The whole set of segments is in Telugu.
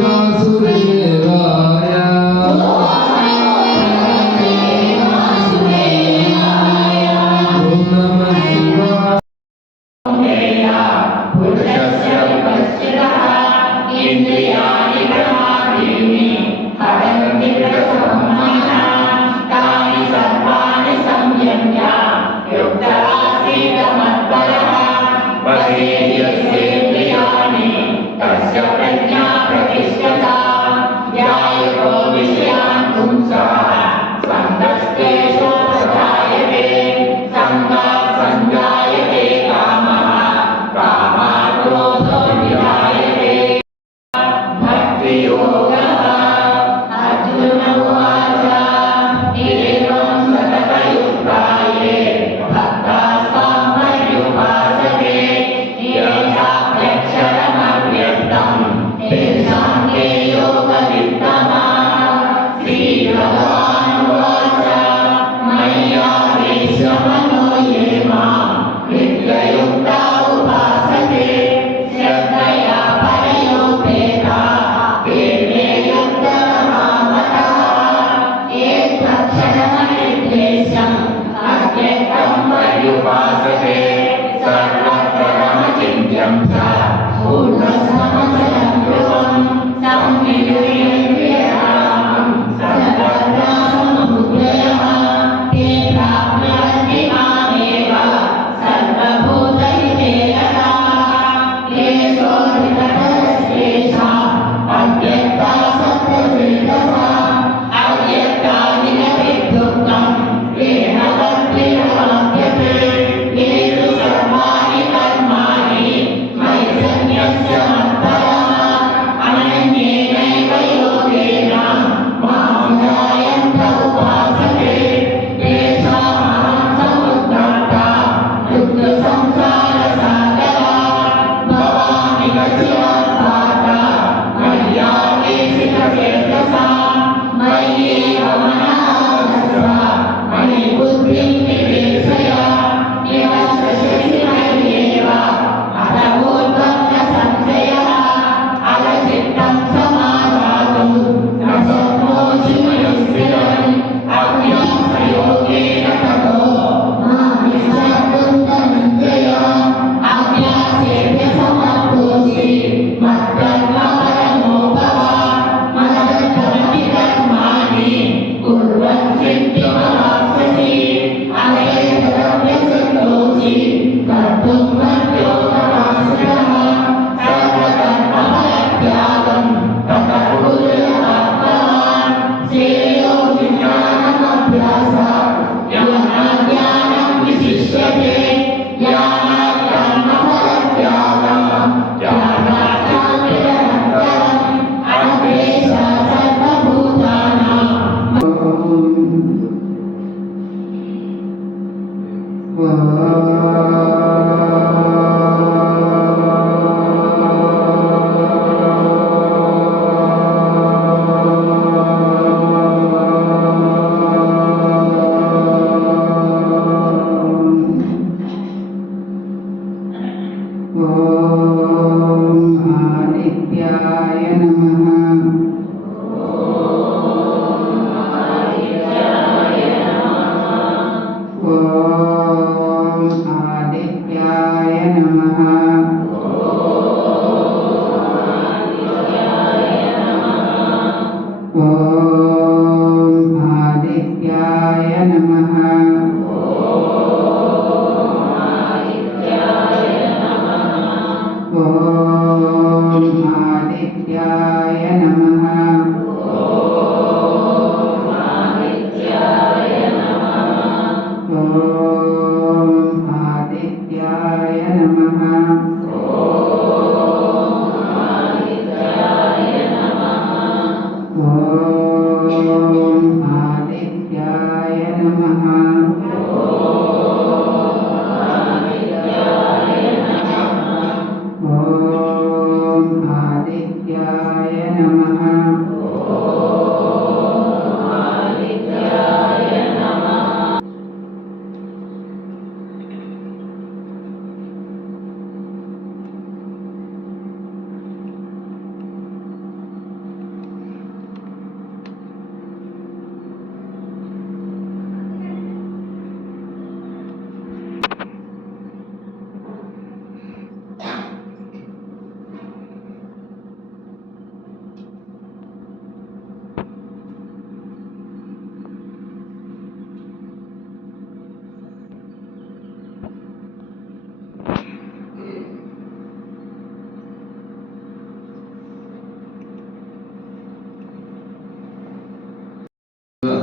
Deus.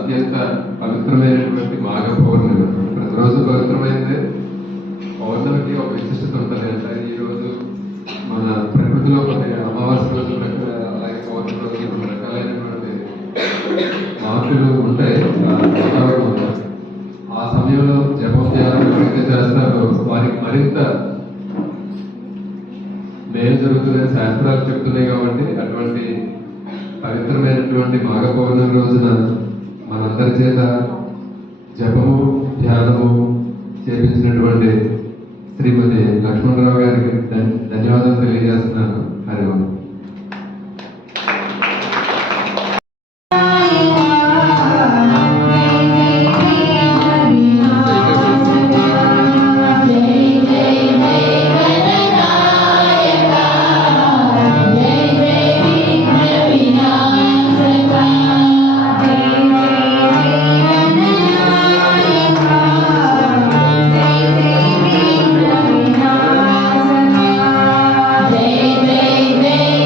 అత్యంత పవిత్రమైనటువంటి మాఘ పౌర్ణమి. ప్రతిరోజు పవిత్రమైనదే, పౌర్ణమికి ఒక విశిష్టత ఉంటుంది. అంటే ఈరోజు మన ప్రకృతిలో కొన్ని అమావాస్య రోజు అలాగే పౌర్ణమి రోజు కొన్ని రకాలైనటువంటి మార్పులు ఉంటాయి వాతావరణంలో. ఆ సమయంలో జపం ధ్యానం ఎవరైతే చేస్తారో వారికి మరింత మేలు జరుగుతుందని శాస్త్రాలు చెప్తున్నాయి. కాబట్టి అటువంటి పవిత్రమైనటువంటి మాఘ పౌర్ణమి రోజున మనందరి చేత జపము ధ్యానము చేపించినటువంటి శ్రీమతి లక్ష్మణరావు గారికి ధన్యవాదాలు తెలియజేస్తున్నాను. హరి ఓం. Jai Jai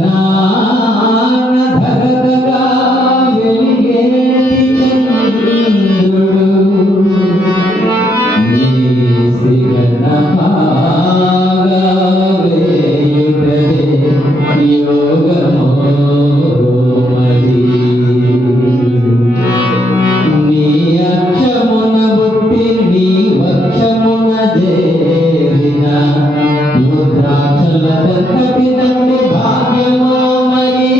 గగనాన ధగధగా వెలిగేటి చంద్రుడు నీ సిగన బాగా వేయుటదే యోగమో మరి. నీ అక్షమున పుట్టి నీ వక్షమున చేరిన రుద్రాక్షల దత్తటి తండ్రి భాగ్యమో మరి.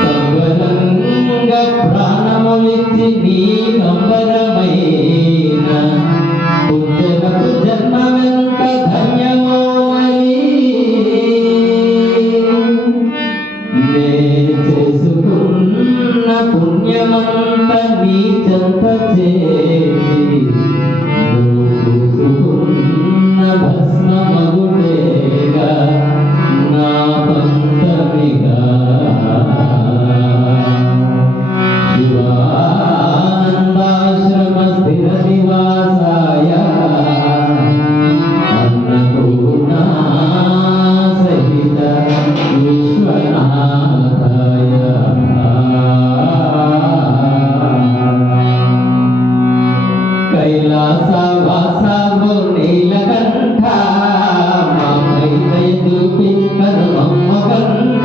సంబరంగా ప్రాణములిచ్చి నీ కంబరమైన పుత్రకు జన్మమెంత ధన్యమో మరి. నే చేసుకున్న పుణ్యమంత నీ చెంత చేసి నువ్వు పూసుకున్న భస్మమగుడేగా నా పంతమిగా. శివానందాశ్రమ స్థిర నివాసాయ అన్నపూర్ణా సహిత విశ్వనాథాయ కైలాసవాసవో నీలకంఠ మాపై దయ చూపి కరుణమ్మ కంఠ.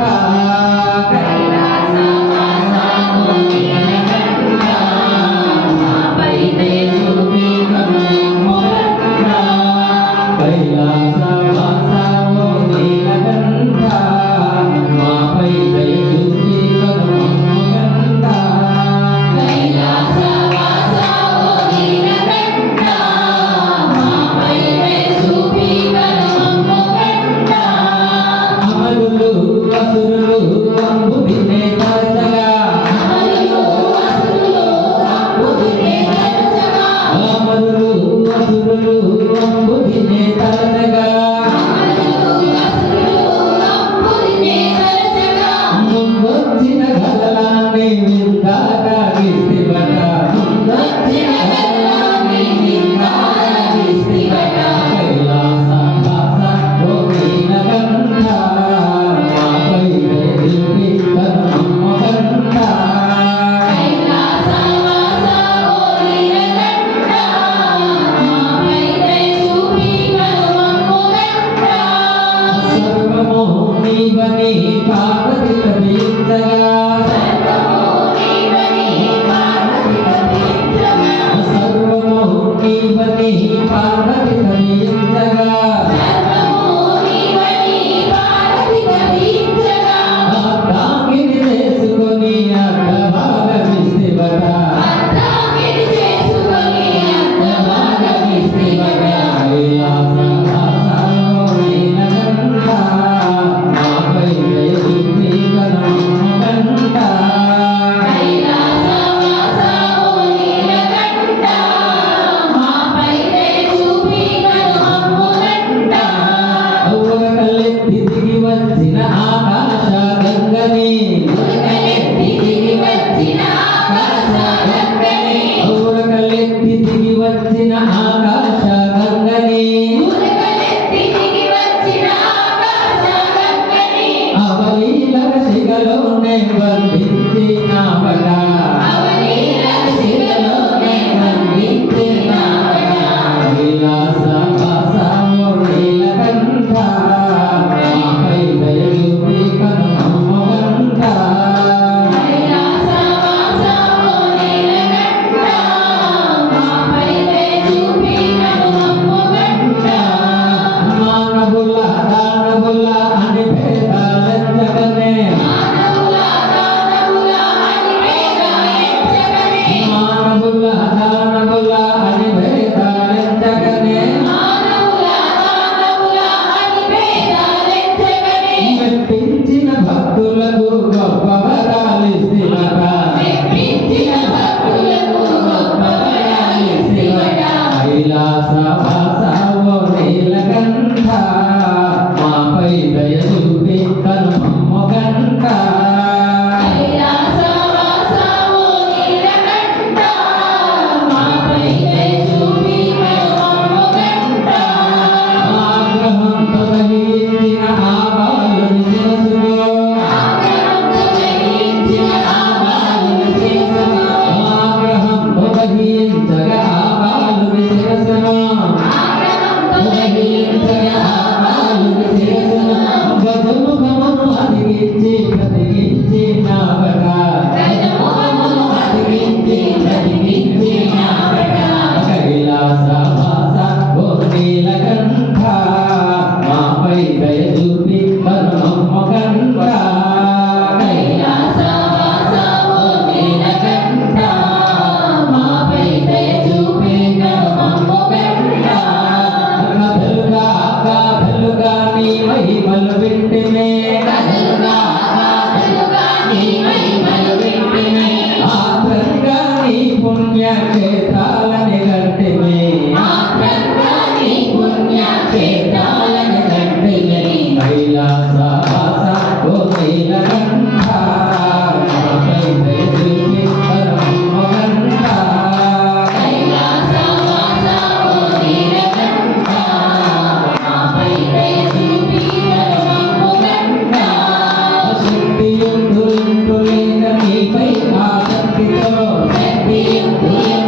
కైలాసవాసవో నీలకంఠ మాపై దయ చూపి కరుణమ్మ కంఠ. కైలాసవాసవో నీలకంఠ మాపై దయ చూపి కరుణమ్మ కంఠ. కైలాసవాసవో నీలకంఠ మాపై దయ చూపి కరుణమ్మ కంఠ. అమరులు అసురులు అంబుదినే తరచగా అమరులు అసురులు అంబుదినే తరచగా అమరులు అసురులు అంబుదినే తరచగా ముందొచ్చిన గదలాన్ని విందాగా విసిబట ముందొచ్చిన గదలాన్ని విందాగా విసిబట. కైలాసవాసవో నీలకంఠ మాపై దయ చూపి కరుణమ్మ కంఠ. కైలాసవాసవో నీలకంఠ మాపై దయ చూపి కరుణమ్మ కంఠ. సర్వమో నీవని పార్వతి ప్రతియుక్తగా సర్వమో నీవని పార్వతి ప్రతియుక్తగా సర్వమో నీవని పార్వతి ప్రతియుక్తగా సర్వమో నీవని పార్వతి ప్రతియుక్తగా. అర్ధాంగిని చేసుకొని అర్ధభాగ విసిబట అర్ధాంగిని చేసుకొని అర్ధభాగ విసిబట. కైలాసవాసవో నీలకంఠ మాపై దయ చూపి కరుణమ్మ కంఠ. కైలాసవాసవో నీలకంఠ మాపై దయ చూపి కరుణమ్మ కంఠ. ఉరకలెత్తి దిగి వచ్చిన ఆకాశ గంగని ఉరకలెత్తి దిగి వచ్చిన ఆకాశ గంగని ఉరకలెత్తి దిగి వచ్చిన ఆకాశ గంగని ఉరకలెత్తి దిగి వచ్చిన ఆకాశ గంగని. అవలీలక శిగలోనే బంధించినావట అవలీలక శిగలోనే బంధించినావట. కైలాసవాసవో నీలకంఠ మాపై దయ చూపి కరుణమ్మ కంఠ. కైలాసవాసవో నీలకంఠ మాపై దయ చూపి క్షేత్రాలని గట్టివి ఆత్రంగాని పుణ్యక్షేత్రాలను గట్టివి కైలాసవాస ఓ నీలకంఠ నాపై దయ చూపి పరమగంధ కైలాసవాస ఓ నీలకంఠ నాపై దయ చూపి పరమగంధ శక్తియుక్తులైన నీపై ఆసక్తితో శక్తియుక్తులైన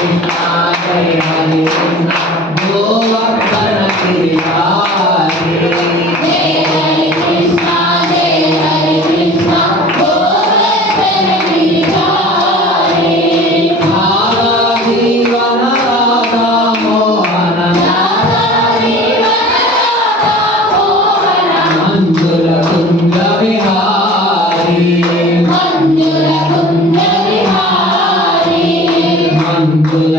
కృష్ణ జయ హరి కృష్ణ గోవర్ధన గిరిధారి జయ హరి కృష్ణ గోవర్ధన గిరిధారి రాధా జీవన రాధా మోహన రాధా జీవన రాధా మోహన మంజుల కుంజ విహారి మంజుల కుంజ విహారి మంజుల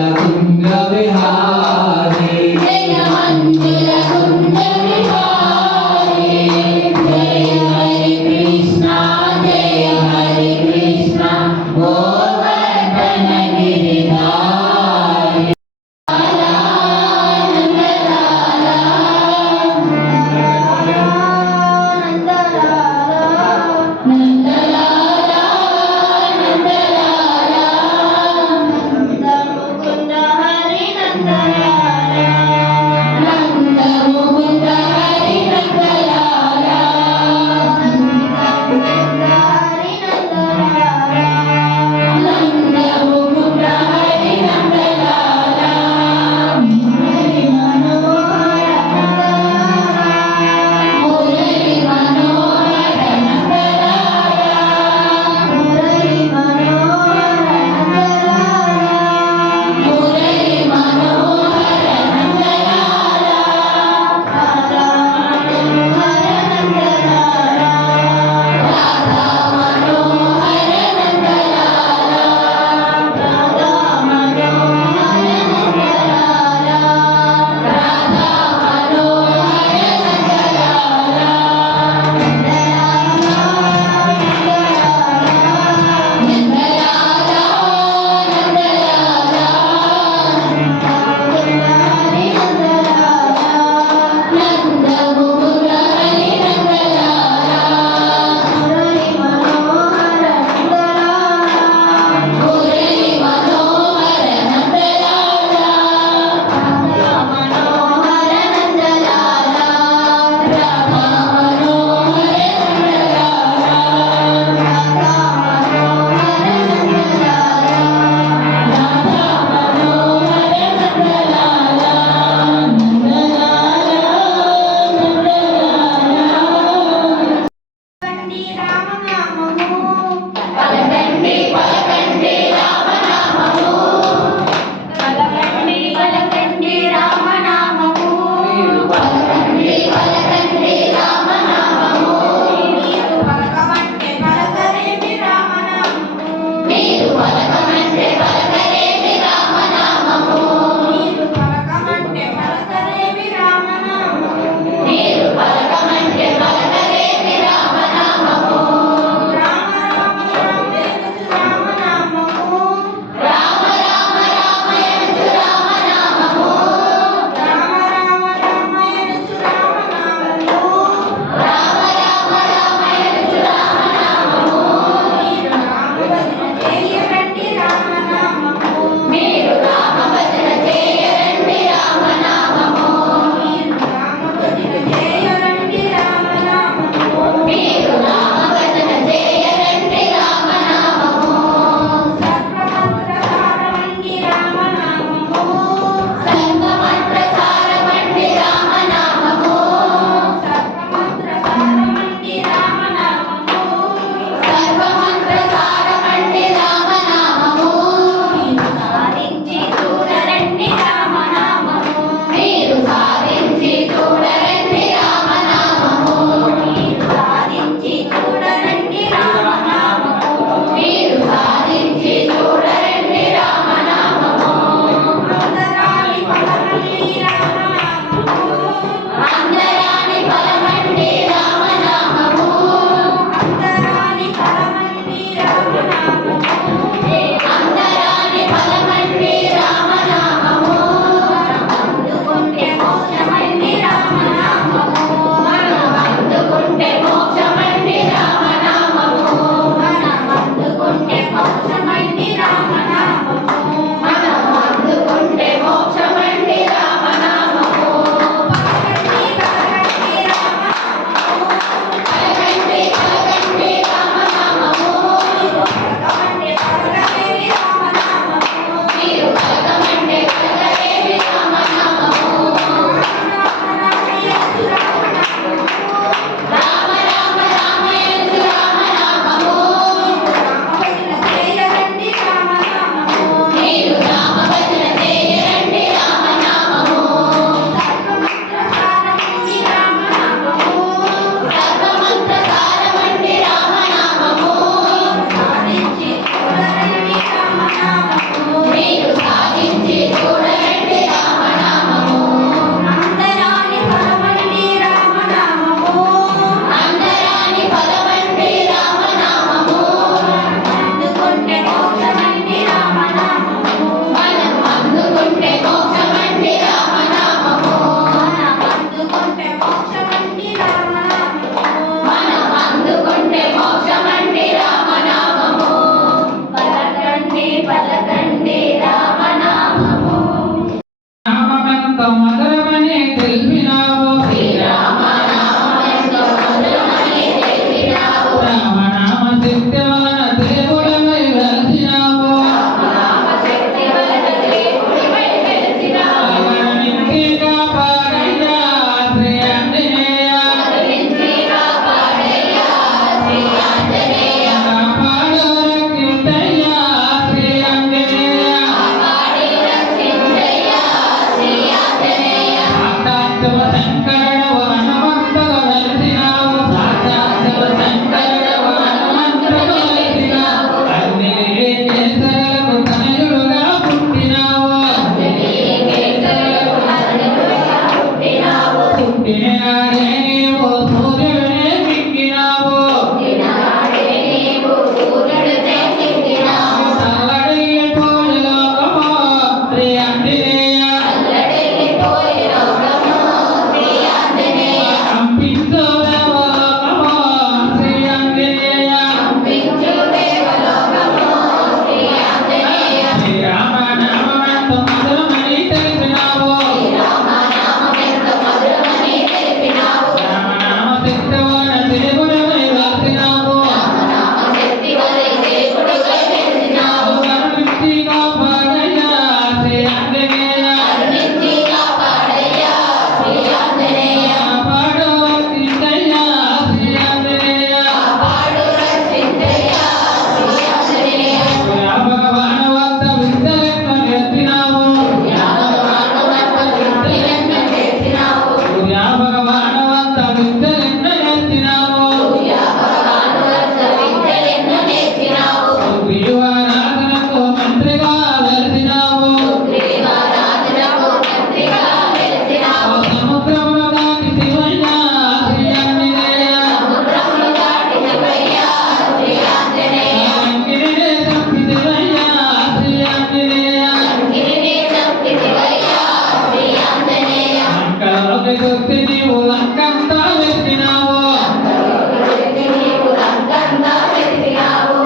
దొరికి నీవు లంకంతా వెతికినావు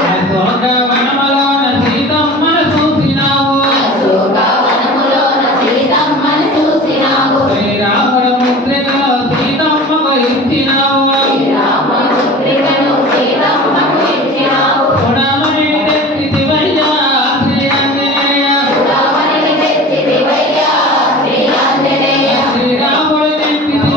అశోక వనములోన సీతమ్మను చూసినావు శ్రీరాముల ముద్రికలో సీతమ్మకు ఇచ్చినావు గుణమని తెచ్చితివయ్యా శ్రీ ఆంజనేయ శ్రీరాముడు తెచ్చితివయ్యా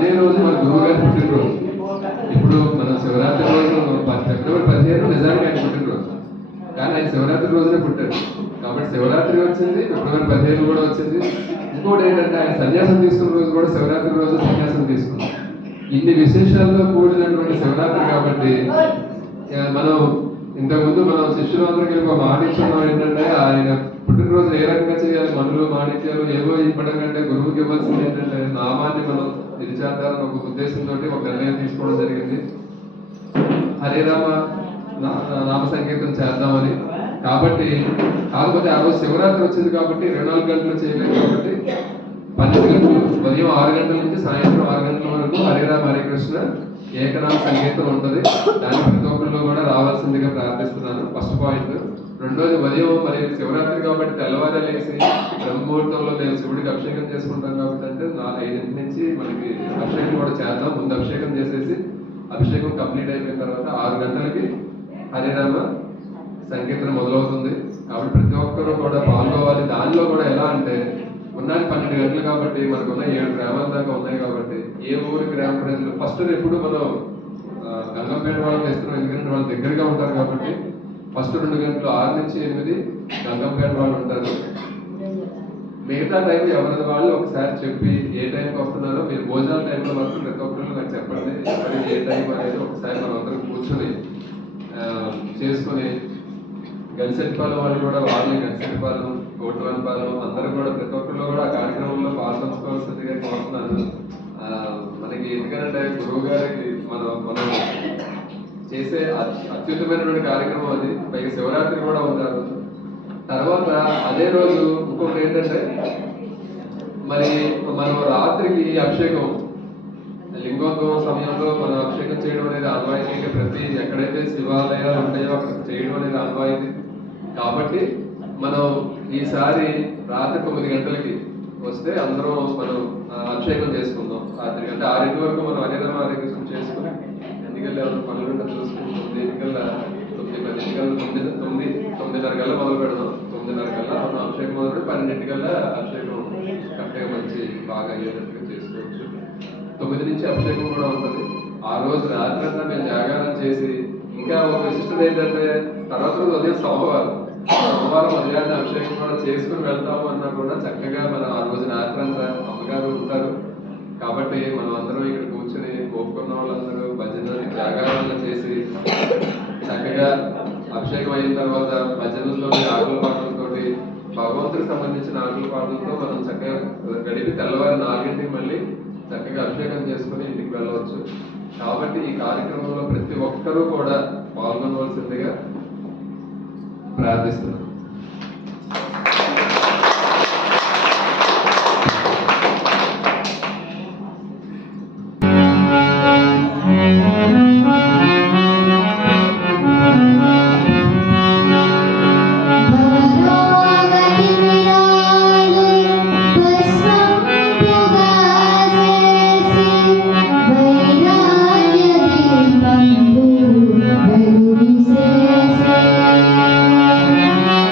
అదే రోజు మన గురువు గారి పుట్టినరోజు. ఇప్పుడు మన శివరాత్రి రోజు ఫిబ్రవరి 15 నిజానికి ఆయన పుట్టినరోజు, కానీ ఆయన శివరాత్రి రోజునే పుట్టాడు. కాబట్టి శివరాత్రి వచ్చింది, ఫిబ్రవరి 15 కూడా వచ్చింది. ఇంకోటి ఏంటంటే ఆయన సన్యాసం తీసుకున్న రోజు కూడా శివరాత్రి రోజు సన్యాసం తీసుకున్నాం. ఇన్ని విశేషాల్లో కూడినటువంటి శివరాత్రి కాబట్టి మనం ఇంతకుముందు మనం శిష్యులు అందరికీ ఒక మాట ఇచ్చున్నాం ఏంటంటే ఆయన పుట్టినరోజు ఏ రకంగా చేయాలి, మనులు మాణిక్యాలు ఏవో ఇవ్వడం కంటే గురువుకి ఇవ్వాల్సింది ఏంటంటే నామాన్ని మనం ఇది చేద్దామని ఒక ఉద్దేశంతో ఒక నిర్ణయం తీసుకోవడం జరిగింది. హరే రామ నామ సంకీర్తన చేద్దామని. కాబట్టి కాకపోతే ఆ రోజు శివరాత్రి వచ్చింది కాబట్టి 24 గంటలు చేయలేదు కాబట్టి 12 గంటలు, ఉదయం 6 గంటల నుంచి సాయంత్రం 6 గంటల వరకు హరే రామ హరే కృష్ణ ఏకనామ సంగీతం ఉంటుంది. దాని ప్రతి ఒక్కరిలో కూడా రావాల్సిందిగా ప్రార్థిస్తున్నాను. First point. రెండోది, ఉదయం మరి శివరాత్రి కాబట్టి తెల్లవారు లేసి బ్రహ్మముహూర్తంలో మేము శివుడికి అభిషేకం చేసుకుంటాం కాబట్టి అంటే 5 నుంచి మనకి అభిషేకం కూడా చేద్దాం. ముందు అభిషేకం చేసేసి అభిషేకం కంప్లీట్ అయిపోయిన తర్వాత 6 గంటలకి హరిరామ సంకీర్తన మొదలవుతుంది. కాబట్టి ప్రతి ఒక్కరూ కూడా పాల్గొవాలి. దానిలో కూడా ఎలా అంటే ఉన్నది 12 గంటలు కాబట్టి మనకున్న 7 గ్రామాల దాకా ఉన్నాయి కాబట్టి ఏ ఊరి గ్రామ ప్రజలు ఫస్ట్ ఎప్పుడు మనం గంగంపేట వాళ్ళకి ఇస్తున్నాం, ఎందుకంటే వాళ్ళు దగ్గరగా ఉంటారు కాబట్టి ఫస్ట్ 2 గంటలు 6 నుంచి 8 గంగంపేట వాళ్ళు ఉంటారు. మిగతా టైం ఎవరి వాళ్ళు ఒకసారి చెప్పి ఏ టైంకి వస్తున్నారో మీరు భోజనాల టైంలో మాత్రం ప్రతి ఒక్కరు నాకు చెప్పండి. ఎవరికి ఏ టైం అనేది ఒకసారి మనం అందరం కూర్చొని చేసుకొని గంచెట్పాలెం వాళ్ళు కూడా వాళ్ళని గంచెట్పాలెం, కోటవనపాలెం అందరూ కూడా ప్రతి ఒక్కరిలో కూడా ఆ కార్యక్రమంలో పాల్గొంచుకోవాల్సిందిగా కోరుతున్నాను. మనకి ఎందుకంటే గురువు గారికి మనం చేసే అత్యుత్తమైనటువంటి కార్యక్రమం అది. పైగా శివరాత్రి కూడా ఉంటారు. తర్వాత అదే రోజు ఇంకొకటి ఏంటంటే మరి మనం రాత్రికి అభిషేకం లింగోద్భవం సమయంలో మనం అభిషేకం చేయడం అనేది ఆనవాయితీ. ప్రతి ఎక్కడైతే శివాలయాలు ఉంటాయో అక్కడ చేయడం అనేది ఆనవాయితీ. కాబట్టి మనం ఈసారి రాత్రి 9 గంటలకి వస్తే అందరం మనం అభిషేకం చేసుకుందాం. రాత్రి అంటే 6 వరకు మనం హరినామ హరే కృష్ణ చేసుకుని ఎందుకల్లా ఎవరు పనులు చూసుకుని 9 9:30 మొదలు పెడదాం. 9:30 కల్లా మనం అభిషేకం మొదలు 12 అభిషేకం కరెక్ట్గా మంచి బాగా అయ్యేటట్టుగా చేసుకోవచ్చు. 9 నుంచి అభిషేకం కూడా ఉంటుంది. ఆ రోజు రాత్రి అంతా మేము జాగారం చేసి ఇంకా ఒక విశిష్టత ఏంటంటే తర్వాత రోజు ఉదయం సోమవారం ఉదయాన్నే అభిషేకం కూడా చేసుకుని వెళ్తాము అన్నా కూడా చక్కగా మనం ఆ రోజు రాత్రి అంతా అమ్మగారు ఉంటారు కాబట్టి మనం అందరం ఇక్కడ కూర్చొని కోపుకున్న వాళ్ళందరూ భజనలు జాగారాలు చేసి చక్కగా అభిషేకం అయిన తర్వాత భజనలతో ఆకుల పాటలతో భగవంతుడికి సంబంధించిన ఆకుల పాటలతో మనం చక్కగా గడిపి తెల్లవారి 4 గంటలకు మళ్ళీ చక్కగా అభిషేకం చేసుకుని ఇంటికి వెళ్ళవచ్చు. కాబట్టి ఈ కార్యక్రమంలో ప్రతి ఒక్కరూ కూడా పాల్గొనవలసిందిగా ప్రార్థిస్తున్నాను. Thank you.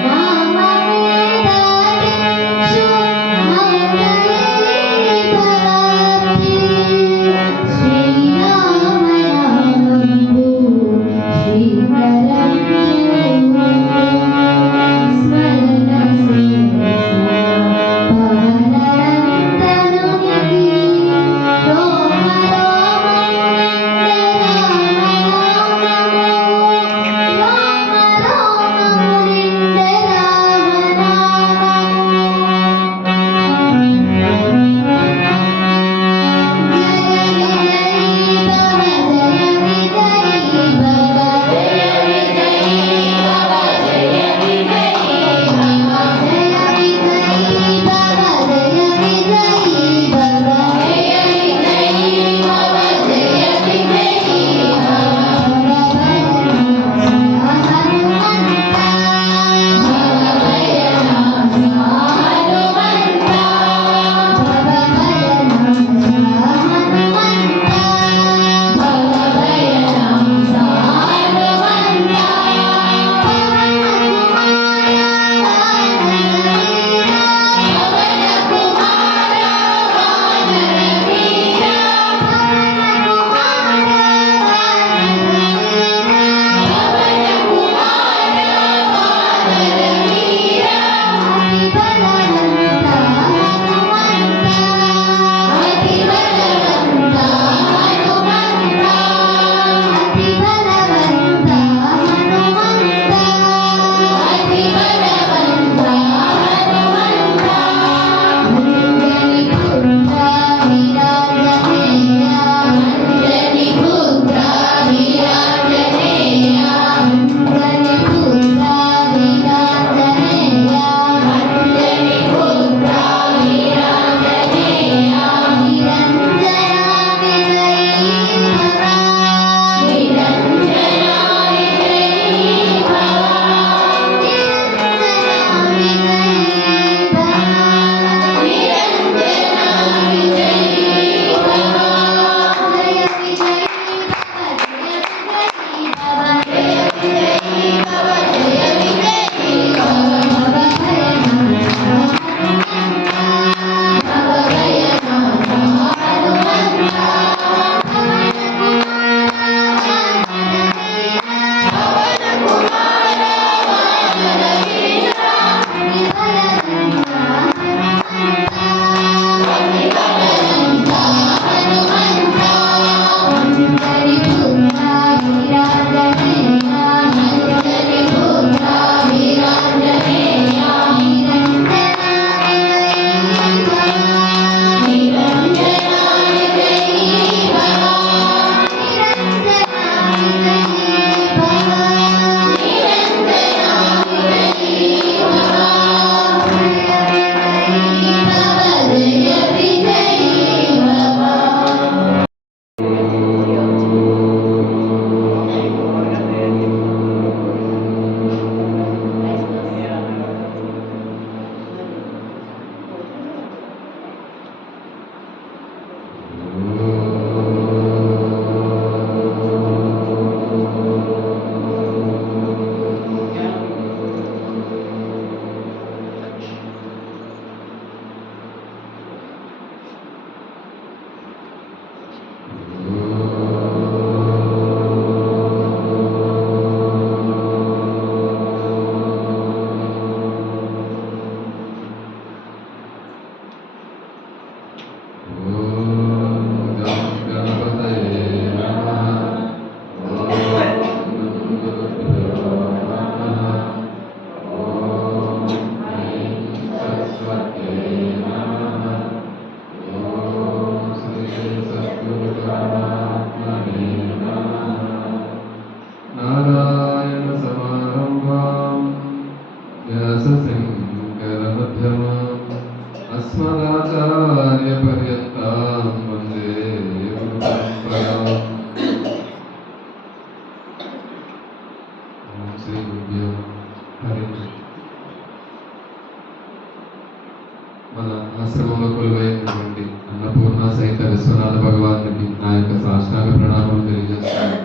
సమేత విశ్వనాథ భగవానుడికి నా యొక్క సాష్టాంగ ప్రణామాలు తెలియజేస్తాను.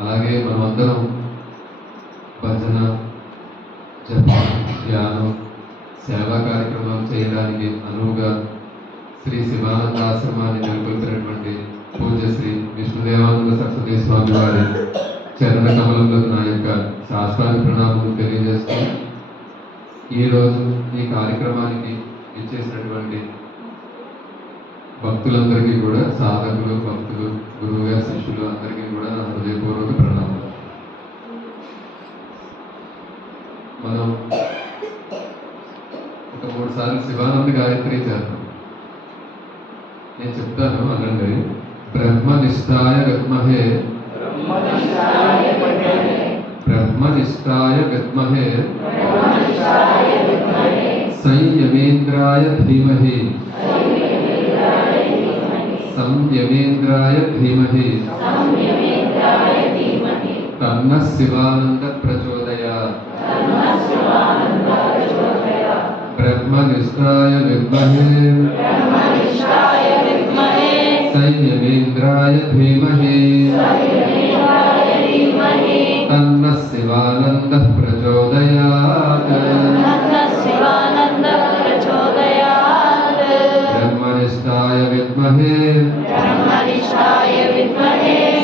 అలాగే మనమందరం భజన, జపం, ధ్యానం, సేవా కార్యక్రమాలు చేయడానికి అనువుగా శ్రీ శివానంద ఆశ్రమాన్ని నెలకొల్పినటువంటి పూజ్య శ్రీ విష్ణుదేవానంద సరస్వతి స్వామి వారి చరణ కమలంలో నా యొక్క శాస్త్రాన్ని ప్రణామాలు తెలియజేస్తూ ఈరోజు ఈ కార్యక్రమానికి ఇచ్చేసినటువంటి భక్తులందరికీ కూడా, సాధకులు, భక్తులు, గురువు గారి శిష్యులు అందరికీ కూడా నా హృదయపూర్వక ప్రణామాలు. మనం ఒక 3 సార్లు శివానంద గాయత్రి చేద్దాం. నేను చెప్తాను, అనండి. బ్రహ్మనిష్టాయ విద్మహే సంయమేంద్రాయ ధీమహి తన్నః శివానంద ప్రచోదయాత్. బ్రహ్మనిష్టాయ విద్మహే సంయమేంద్రాయ ధీమహి తన్నః శివానంద ప్రచోదయాత్. బ్రహ్మనిష్టాయ విద్మహే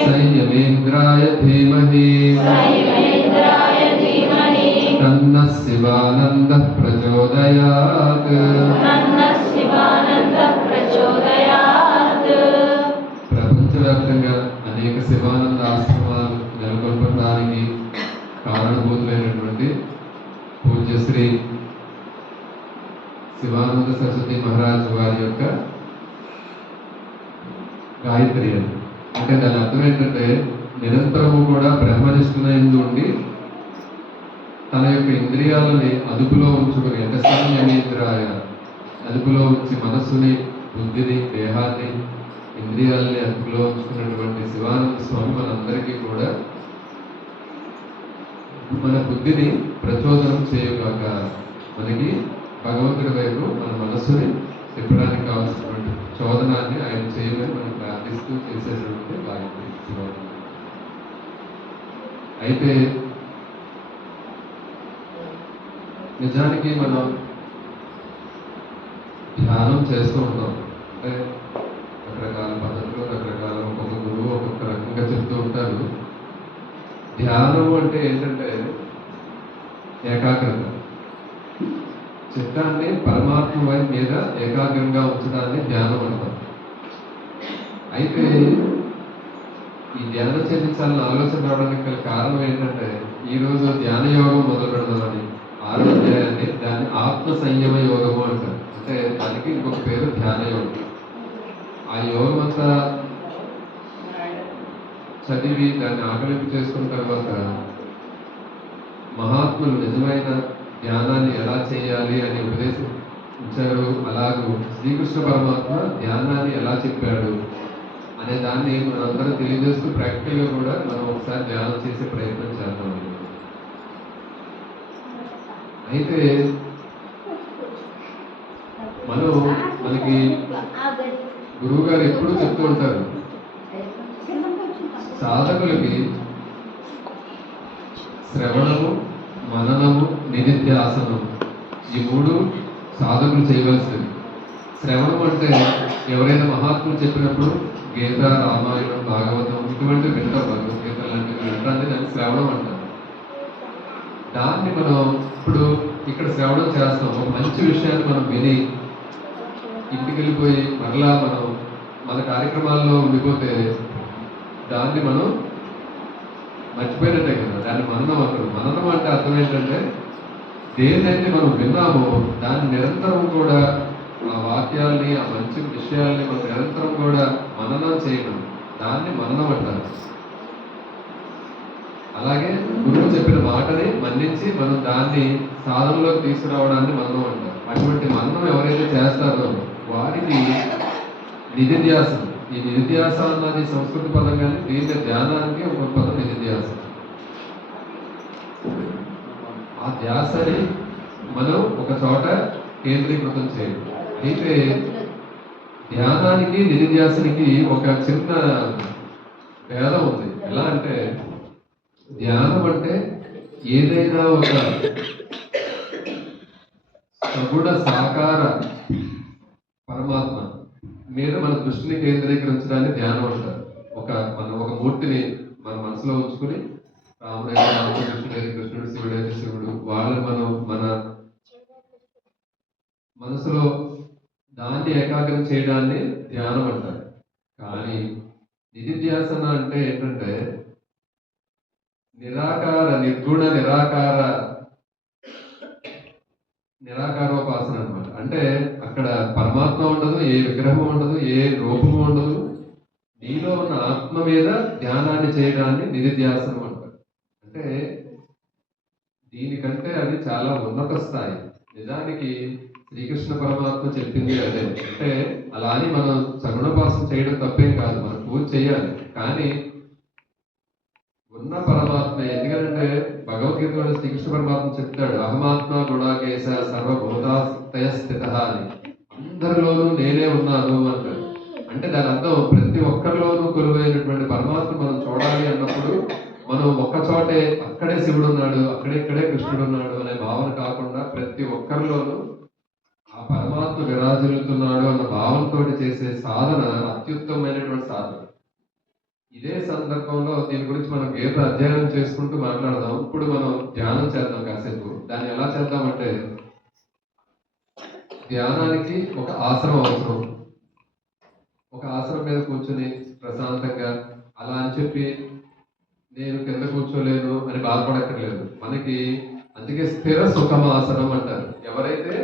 సంయమేంద్రాయ ధీమహి తన్నః శివానంద ప్రచోదయాత్. ప్రపంచవ్యాప్తంగా అనేక శివానంద ఆశ్రమాలు నెలకొల్పడానికి కారణభూతులైనటువంటి పూజ్య శ్రీ శివానంద సరస్వతి మహారాజ్ వారి యొక్క గాయత్రి అని. అంటే దాని అర్థం ఏంటంటే నిరంతరము కూడా బ్రహ్మనిష్ఠులైంది ఉండి తన యొక్క ఇంద్రియాలని అదుపులో ఉంచుకుని, అంటే సంయమేంద్రాయ అదుపులో ఉంచి మనస్సుని, బుద్ధిని, దేహాన్ని, ఇంద్రియాలని అదుపులో ఉంచుకున్నటువంటి శివానంద స్వామి మనందరికీ కూడా మన బుద్ధిని ప్రచోదనం చేయగాక, మనకి భగవంతుడి వైపు మన మనస్సుని తిప్పడానికి కావాల్సినటువంటి చోదనాన్ని ఆయన చేయమని మనం ప్రార్థిస్తూ చేసేటువంటి గాయత్రి శివానంద. అయితే నిజానికి మనం ధ్యానం చేస్తూ ఉంటాం. అంటే రకరకాల పద్ధతులు, రకరకాల ఒక్కొక్క గురువు ఒక్కొక్క రకంగా చెప్తూ ఉంటారు. ధ్యానం అంటే ఏంటంటే ఏకాగ్రత, చిత్తాన్ని పరమాత్మ వైపు మీద ఏకాగ్రంగా ఉంచడాన్ని ధ్యానం అంటాం. అయితే ఈ ధ్యానం చెల్లించాలని ఆలోచన రావడానికి గల కారణం ఏంటంటే, ఈరోజు ధ్యాన యోగం మొదలు పెడదామని 6వ అధ్యాయాన్ని, దాన్ని ఆత్మ సంయమ యోగము అంటారు. అంటే దానికి ఇంకొక పేరు ధ్యాన యోగం. ఆ యోగం అంతా చదివి దాన్ని ఆకలింపు చేసుకున్న తర్వాత మహాత్ములు నిజమైన ధ్యానాన్ని ఎలా చేయాలి అని ఉపదేశించారు. అలాగూ శ్రీకృష్ణ పరమాత్మ ధ్యానాన్ని ఎలా చెప్పాడు అనే దాన్ని మనందరం తెలియజేస్తూ ప్రాక్టికల్గా కూడా మనం ఒకసారి ధ్యానం చేసే ప్రయత్నం చేద్దాం. అయితే మనకి గురువు గారు ఎప్పుడూ చెప్తూ ఉంటారు, సాధకులకి శ్రవణము, మననము, నిధిధ్యాసనం, ఈ 3 సాధకులు చేయవలసింది. శ్రవణం అంటే ఎవరైనా మహాత్ములు చెప్పినప్పుడు గీత, రామాయణం, భాగవతం ఇటువంటివి వింటాం, భగవద్గీత లాంటివి వింటాన్ని దాన్ని శ్రవణం అంటారు. దాన్ని మనం ఇప్పుడు ఇక్కడ శ్రవణం చేస్తాం. ఒక మంచి విషయాన్ని మనం విని ఇంటికి వెళ్ళిపోయి మరలా మనం మన కార్యక్రమాల్లో ఉండిపోతే దాన్ని మనం మర్చిపోయినట్టే కదా. దాన్ని మననం అంటారు. మననం అంటే అర్థం ఏంటంటే దేన్నైతే మనం విన్నామో దాన్ని నిరంతరం కూడా, ఆ వాక్యాల్ని, ఆ మంచి విషయాల్ని మనం నిరంతరం కూడా మననం చేయడం, దాన్ని మననం అంటారు. అలాగే గురువు చెప్పిన మాటని మన్నించి మనం దాన్ని సాధనలోకి తీసుకురావడాన్ని మననం అంటారు. అటువంటి మననం ఎవరైతే చేస్తారో వారికి నిధిధ్యాసం. ఈ నిధిధ్యాస అన్నది సంస్కృత పదం, కానీ దీని ధ్యానానికి ఒక పదం నిధిధ్యాస. ఆ ధ్యాసని మనం ఒక చోట కేంద్రీకృతం చేయాలి. అయితే ధ్యానానికి నిధిధ్యాసనికి ఒక చిన్న భేదం ఉంది. ఎలా అంటే ధ్యానం అంటే ఏదైనా ఒక సగుణ సాకార పరమాత్మ మీద మన దృష్టిని కేంద్రీకరించడాన్ని ధ్యానం అంటారు. మనం ఒక మూర్తిని మన మనసులో ఉంచుకుని రాముడైతే రాముడు, కృష్ణుడైతే కృష్ణుడు, శివుడైతే శివుడు, వాళ్ళని మనం మన మనసులో దాన్ని ఏకాగ్రం చేయడాన్ని ధ్యానం అంటారు. కానీ నిధిధ్యాసన అంటే ఏంటంటే నిర్గుణ నిరాకారోపాసన అన్నమాట. అంటే అక్కడ పరమాత్మ ఉండదు, ఏ విగ్రహం ఉండదు, ఏ రూపము ఉండదు. నీలో ఉన్న ఆత్మ మీద ధ్యానాన్ని చేయడాన్ని నిధిధ్యాసనం అంటారు. అంటే దీనికంటే అది చాలా ఉన్నత స్థాయి. నిజానికి శ్రీకృష్ణ పరమాత్మ చెప్పింది అదే. అంటే అలా అని మనం సగుణోపాసన చేయడం తప్పేం కాదు, మనం పూజ చేయాలి. కానీ ఉన్న పరమాత్మ, ఎందుకంటే భగవద్గీతలో శ్రీకృష్ణ పరమాత్మ చెప్తాడు, అహమాత్మ గుణాకేశ సర్వభూతాస్తయ స్థిత అని. అందరిలోనూ నేనే ఉన్నాను అంటాడు. అంటే దాని అర్థం ప్రతి ఒక్కరిలోనూ కొలువైనటువంటి పరమాత్మ మనం చూడాలి అన్నప్పుడు మనం ఒక్క చోటే అక్కడే శివుడు ఉన్నాడు, ఇక్కడే కృష్ణుడు ఉన్నాడు అనే భావన కాకుండా ప్రతి ఒక్కరిలోనూ ఆ పరమాత్మ విరాజిల్లుతున్నాడు అన్న భావంతో చేసే సాధన అత్యుత్తమైనటువంటి సాధన. ఇదే సందర్భంలో దీని గురించి మనం గీత అధ్యయనం చేసుకుంటూ మాట్లాడదాం. ఇప్పుడు మనం ధ్యానం చేద్దాం కాసేపు. దాన్ని ఎలా చేద్దామంటే ధ్యానానికి ఒక ఆసనం అవసరం. ఒక ఆసనం మీద కూర్చుని ప్రశాంతంగా, అలా అని చెప్పి నేను కింద కూర్చోలేను అని బాధపడక్కర్లేదు. మనకి అందుకే స్థిర సుఖమాసనం అంటారు. ఎవరైతే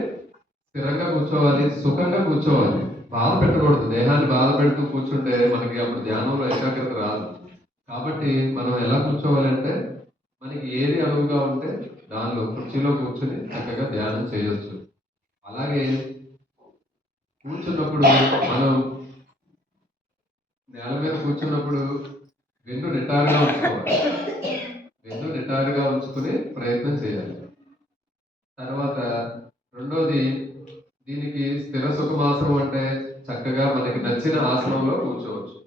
స్థిరంగా కూర్చోవాలి, సుఖంగా కూర్చోవాలి, బాధ పెట్టకూడదు. దేహాన్ని బాధ పెడుతూ కూర్చుంటే మనకి అప్పుడు ధ్యానంలో ఏకాగ్రత రాదు. కాబట్టి మనం ఎలా కూర్చోవాలంటే మనకి ఏది అనువుగా ఉంటే దానిలో కుర్చీలో కూర్చుని చక్కగా ధ్యానం చేయొచ్చు. అలాగే కూర్చున్నప్పుడు మనం నేల మీద కూర్చున్నప్పుడు వెన్ను నిటారుగా ఉంచుకోవాలి. వెన్ను నిటారుగా ఉంచుకుని ప్రయత్నం చేయాలి. తర్వాత రెండోది, దీనికి స్థిర సుఖమాసనం అంటే చక్కగా మనకి నచ్చిన ఆసనంలో కూర్చోవచ్చు.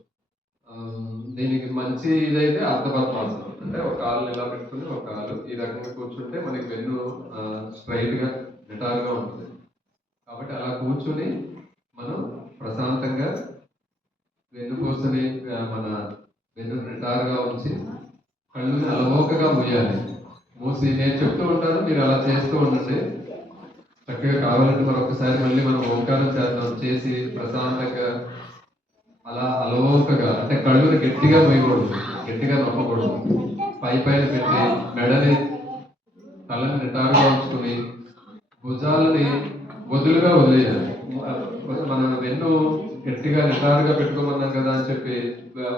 దీనికి మంచి ఇదైతే అర్ధపద్మాసనం. అంటే ఒక కాళ్ళు ఇలా పెట్టుకుని ఒక కాలు ఈ రకంగా కూర్చుంటే మనకి వెన్ను స్ట్రైట్ గా నిటారుగా ఉంటుంది. కాబట్టి అలా కూర్చుని మనం ప్రశాంతంగా వెన్ను కూర్చొని మన వెన్ను నిటారుగా ఉంచి కళ్ళుని అలవోకగా మూయాలి. మూసి నేను చెప్తూ ఉంటాను, మీరు అలా చేస్తూ ఉండండి. చక్కగా కావాలంటే మరొకసారి మళ్ళీ మనం ఓంకారం చేద్దాం. చేసి ప్రశాంతంగా అలా అలవోకగా, అంటే కళ్ళుని గట్టిగా మూయకూడదు, గట్టిగా నొక్కకూడదు. పైన పెట్టి మెడని తలని నిటారుగా ఉంచుకుని భుజాలని వదులుగా వదిలేయాలి. మన వెన్ను గట్టిగా నిటారుగా పెట్టుకోమన్నాం కదా అని చెప్పి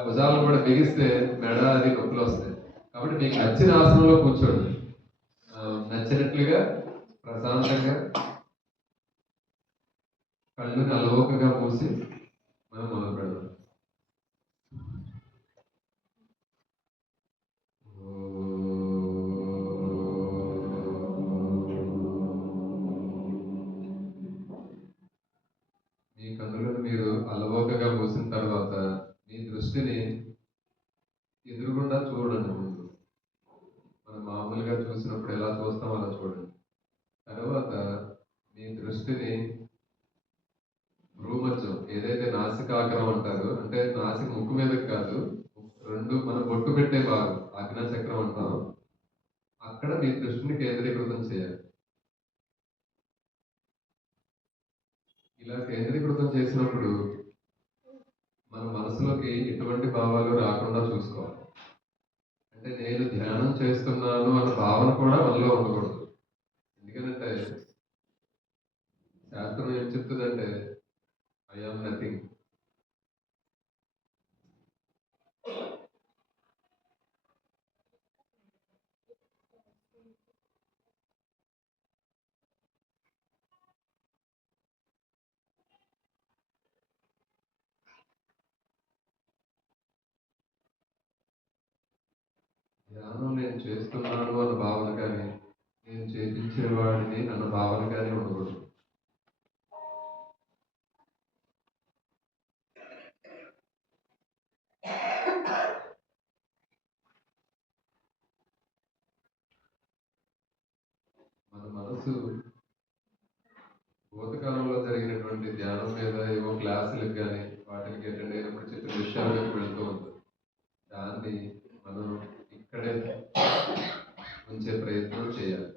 భుజాలను కూడా బిగిస్తే మెడ అది నొప్పులు వస్తాయి. కాబట్టి మీకు నచ్చిన ఆసనంలో కూర్చోండి. నచ్చినట్లుగా ప్రశాంతంగా కళ్ళుని అలవోకగా మూసి మనం మొదలు పెడదాం. మీ కన్నులను మీరు అలవోకగా మూసిన తర్వాత మీ దృష్టిని ఎదురుగుండా చూడండి. ముందు మనం మామూలుగా చూసినప్పుడు ఎలా చూస్తామో అలా చూడండి. తర్వాత మీ దృష్టిని భ్రూమధ్యం, ఏదైతే నాసికాగ్రం అంటారు, అంటే నాసిక ముక్కు మీదకి కాదు, రెండు మనం బొట్టు పెట్టే భాగం ఆజ్ఞా చక్రం అంటాం, అక్కడ మీ దృష్టిని కేంద్రీకృతం చేయాలి. ఇలా కేంద్రీకృతం చేసినప్పుడు మన మనసులోకి ఎటువంటి భావాలు రాకుండా చూసుకోవాలి. అంటే నేను ధ్యానం చేస్తున్నాను అన్న భావన కూడా మనలో ఉండకూడదు. ఎందుకంటే శాస్త్రం ఏం చెప్తుందంటే ఐ ఆమ్ నథింగ్. ధ్యానం నేను చేస్తున్నాను అన్న భావన కానీ, నేను చేయించేవాడిని అన్న భావన కానీ ఉండకూడదు. మనస్సు భూతకాలంలో జరిగినటువంటి ధ్యానం మీద ఏవో క్లాసులకు కానీ వాటికి అటెండ్ అయినప్పుడు చెప్పిన విషయాలకు వెళ్తూ ఉంటుంది. దాన్ని మనం ఇక్కడే ఉంచే ప్రయత్నం చేయాలి.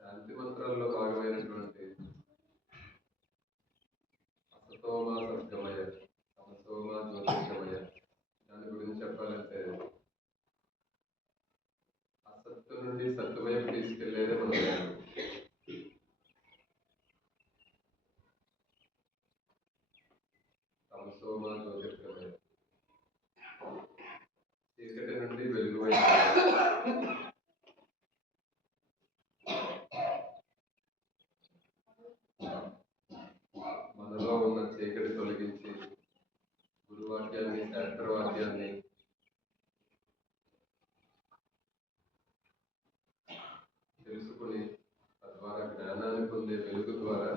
శాంతి మంత్రాల్లో భాగమైనటువంటి అసతోమ సద్గమయ, తమసోమ జ్యోతిర్గమయ, దాని గురించి చెప్పాలంటే అసత్తు నుండి సత్తు వైపు తీసుకెళ్లేదే మన ధ్యానం. తమసోమ జ్యోతిర్గమయ, చీకటి నుండి వెలుగు వైపు. మనలో ఉన్న చీకటి తొలగించి గురువాక్యాన్ని, శాస్త్రవాక్యాన్ని తెలుసుకుని తద్వారా జ్ఞానాన్ని పొందే వెలుగు ద్వారా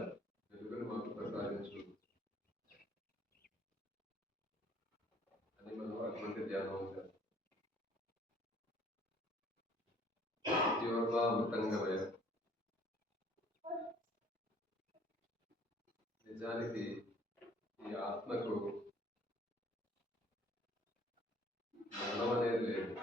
వెలుగును మాకు ప్రసాదించు అని మనం అటువంటి ధ్యానం చేస్తాం. అమృతంగమయ, నిజానికి ఈ ఆత్మకు మరణం అనేది లేదు.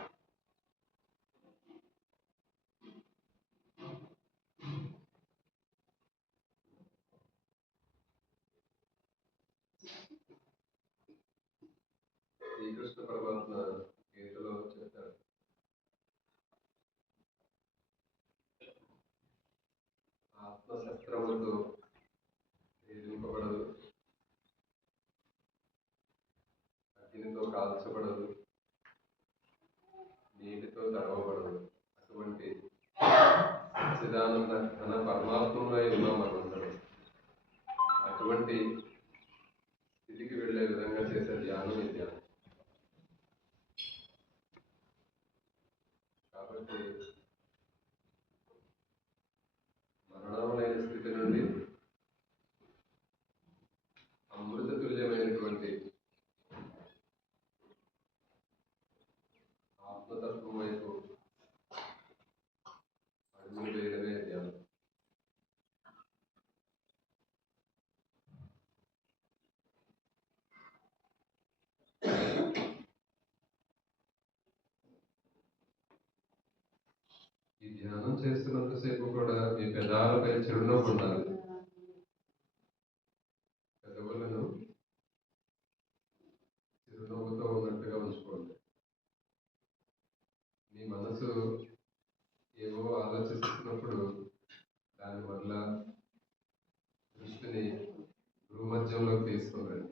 శ్రీకృష్ణ పరమాత్మ గీతలో చెప్తారు, ఆత్మ శస్త్రములతో వేధింపబడదు, అగ్నితో కాల్చబడదు, నీటితో తడవబడదు. అటువంటి సచ్చిదానంద ఘన పరమాత్మలో ఉన్నాం మనమందరం. అటువంటి స్థితికి వెళ్ళే విధంగా చేసే ధ్యానం ఈ ధ్యానం. కాబట్టి మరణం లేని స్థితి నుండి అమృత తుల్యమైనటువంటి ఆత్మతత్వం వైపు అడుగులు వేయడమే ధ్యానం. ఈ ధ్యానం చేస్తున్నంతసేపు కూడా మీ పెదాలపై చిరునవ్వు ఉండాలి. పెదవులను చిరునవ్వుతో ఉన్నట్టుగా ఉంచుకోండి. మీ మనసు ఏవో ఆలోచిస్తున్నప్పుడు దాని వల్ల దృష్టిని భూమధ్యంలోకి తీసుకురండి.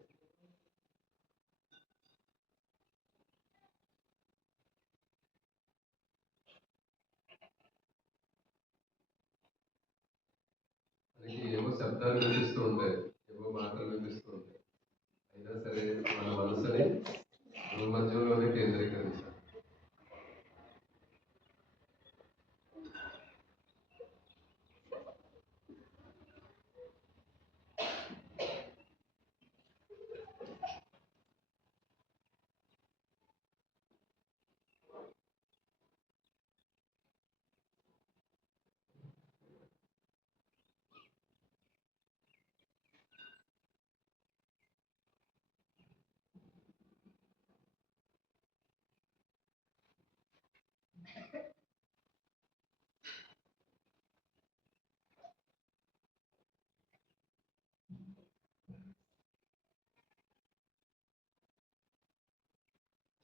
మనకి ఏవో శబ్దాలు వినిపిస్తూ ఉంటాయి, ఏవో మాటలు వినిపిస్తూ ఉంటాయి. అయినా సరే మన మనసుని భూమధ్యంలోనే కేంద్రీకరించాలి.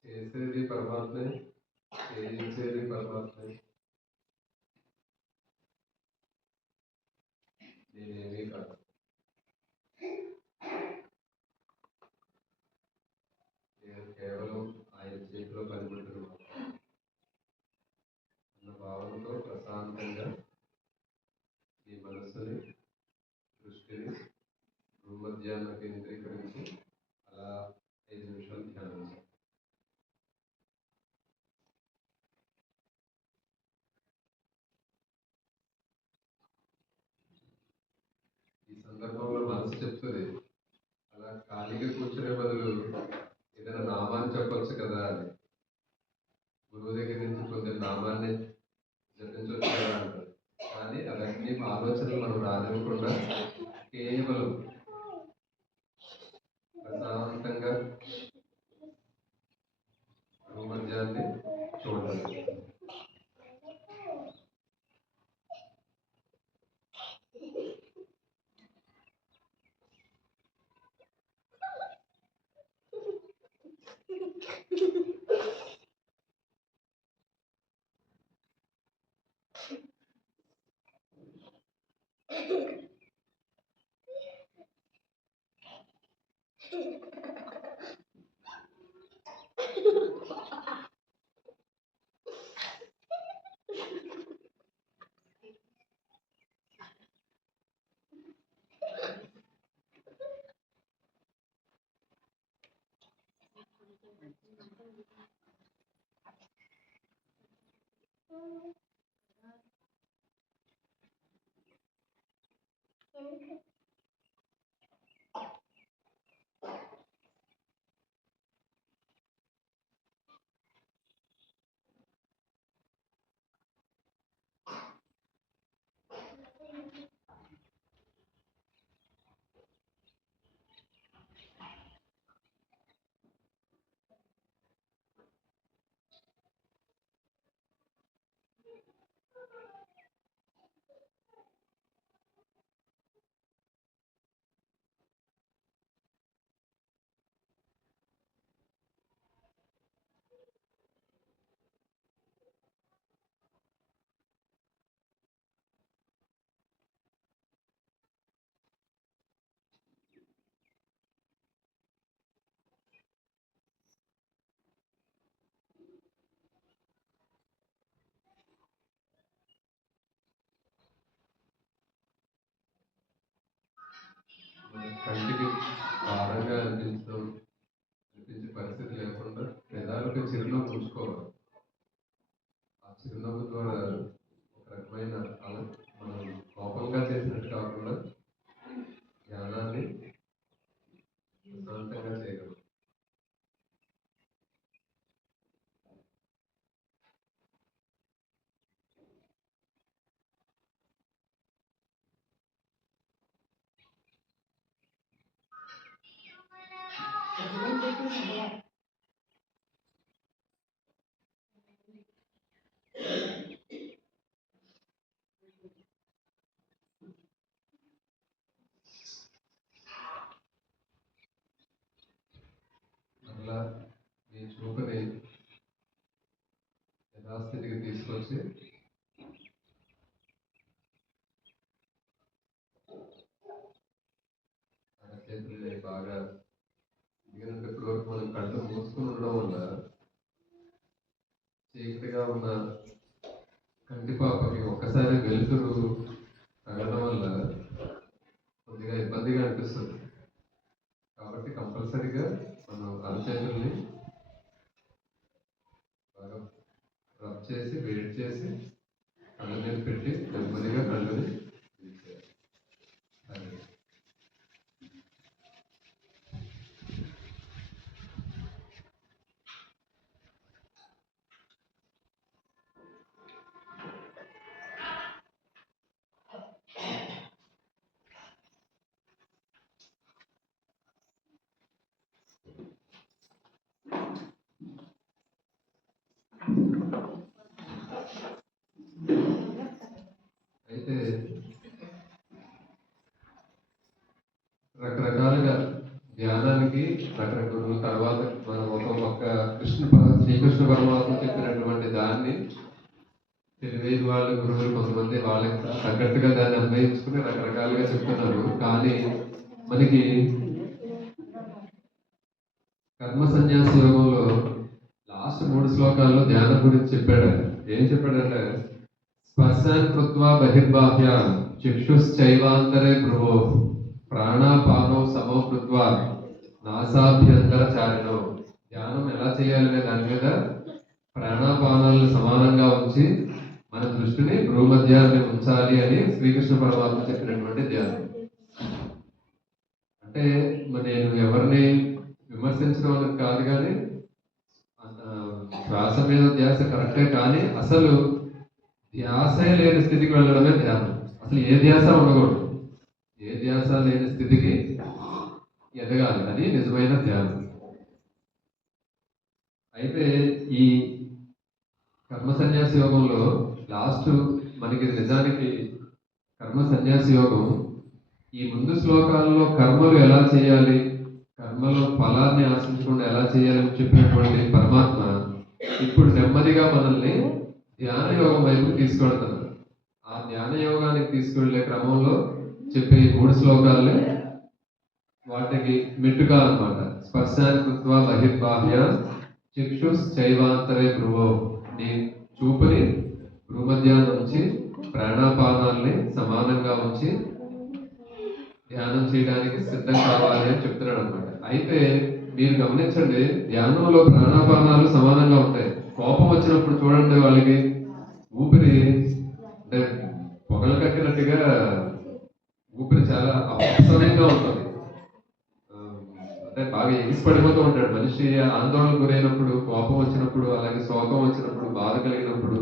చేసేది పరమాత్మే, చేయించేది పరమాత్మే. నేనేమీ కాదు. నేను కేవలం ఆయన చేతిలో పనిపెట్టుకున్నాను అన్న భావనతో ప్రశాంతంగా ఈ మనస్సుని మనసు చెప్తుంది అలా ఖాళీగా కూర్చునే బదులు ఏదైనా నామాన్ని చెప్పొచ్చు కదా అని, గురువు దగ్గర నుంచి పొందిన నామాన్ని జపించవచ్చు కదా అంటారు. కానీ అవన్నీ ఆలోచనలు మనం రానివ్వకుండా కేవలం ప్రశాంతంగా భూమధ్యాన్ని చూడాలి. మన కంటికి భారంగా అనిపించే పరిస్థితి లేకుండా పెదాలకు చిరునవ్వు ఉంచుకోవాలి. ఆ చిరునవ్వు ద్వారా ఒక రకమైన మనం కోపంగా చేసినట్టు కాకుండా జ్ఞానాన్ని ప్రశాంతంగా చేయగలం. అలా మీ చూపుని యథాస్థితికి తీసుకొచ్చి చేతుల్ని బాగా దిగినప్పటి వరకు మనం కళ్ళు మూసుకుని ఉండడం వల్ల చీకటిగా ఉన్న కంటిపాపకి ఒక్కసారి వెలుతురు తగలడం వల్ల కొద్దిగా ఇబ్బందిగా అనిపిస్తుంది. కాబట్టి కంపల్సరీగా మనం అరచేతుల్ని బాగా రబ్ చేసి వేడి చేసి కళ్ళ మీద పెట్టి నెమ్మదిగా కళ్ళని తీసేయాలి. అయితే రకరకాలుగా ధ్యానానికి రకరకాల తర్వాత మనం ఒక శ్రీకృష్ణ పరమాత్మ చెప్పినటువంటి దాన్ని తెలివైన వాళ్ళు గురువులు కొంతమంది వాళ్ళకి తగ్గట్టుగా దాన్ని అన్వయించుకుని రకరకాలుగా చెప్తున్నారు. కానీ మనకి కర్మ సన్యాస యోగంలో లాస్ట్ 3 శ్లోకాల్లో ధ్యానం గురించి చెప్పాడు. ఏం చెప్పాడంటే స్పర్శాన్ కృత్వా బహిర్బాహ్య చక్షుశ్చైవాంతరే భ్రువో ప్రాణాపానో సమో కృత్వా నాసాభ్యంతర చారిణో. ధ్యానం ఎలా చేయాలనే దాని మీద ప్రాణాపానాలను సమానంగా ఉంచి మన దృష్టిని భ్రూమధ్యాన్ని ఉంచాలి అని శ్రీకృష్ణ పరమాత్మ చెప్పినటువంటి ధ్యానం. అంటే మరి నేను ఎవరిని విమర్శించడం అనేది కాదు, కానీ శ్వాస మీద ధ్యాస కరెక్టే, కానీ అసలు ధ్యాసే లేని స్థితికి వెళ్ళడమే ధ్యానం. అసలు ఏ ధ్యాస ఉండకూడదు, ఏ ధ్యాస లేని స్థితికి ఎదగాలి, అది నిజమైన ధ్యానం. అయితే ఈ కర్మ సన్యాస యోగంలో లాస్ట్ మనకి నిజానికి కర్మ సన్యాస యోగం ఈ ముందు శ్లోకాల్లో కర్మలు ఎలా చేయాలి, కర్మలో ఫలాన్ని ఆశించకుండా ఎలా చేయాలని చెప్పినటువంటి పరమాత్మ ఇప్పుడు నెమ్మదిగా మనల్ని ధ్యాన యోగం వైపు తీసుకెళ్తున్నారు. ఆ ధ్యాన యోగానికి తీసుకెళ్లే క్రమంలో చెప్పే ఈ 3 శ్లోకాలని వాటికి మెట్టుకాలన్నమాట. స్పర్శాన్ని కృత్వా బహిర్బాహ్య చక్షుష్ చైవాంతరే భ్రువో, నీ చూపుని భ్రూమధ్యాన్ని ఉంచి ప్రాణాపానాల్ని సమానంగా ఉంచి ధ్యానం చేయడానికి సిద్ధం కావాలి అని చెప్తున్నాడు అనమాట. అయితే మీరు గమనించండి, ధ్యానంలో ప్రాణాపానాలు సమానంగా ఉంటాయి. కోపం వచ్చినప్పుడు చూడండి, వాళ్ళకి ఊపిరి అంటే పొగలు కట్టినట్టుగా ఊపిరి చాలా అపసమయంగా ఉంటుంది. అంటే బాగా ఎగిసి పడిపోతూ ఉంటాడు మనిషి. ఆందోళన గురైనప్పుడు, కోపం వచ్చినప్పుడు, అలాగే శోకం వచ్చినప్పుడు, బాధ కలిగినప్పుడు,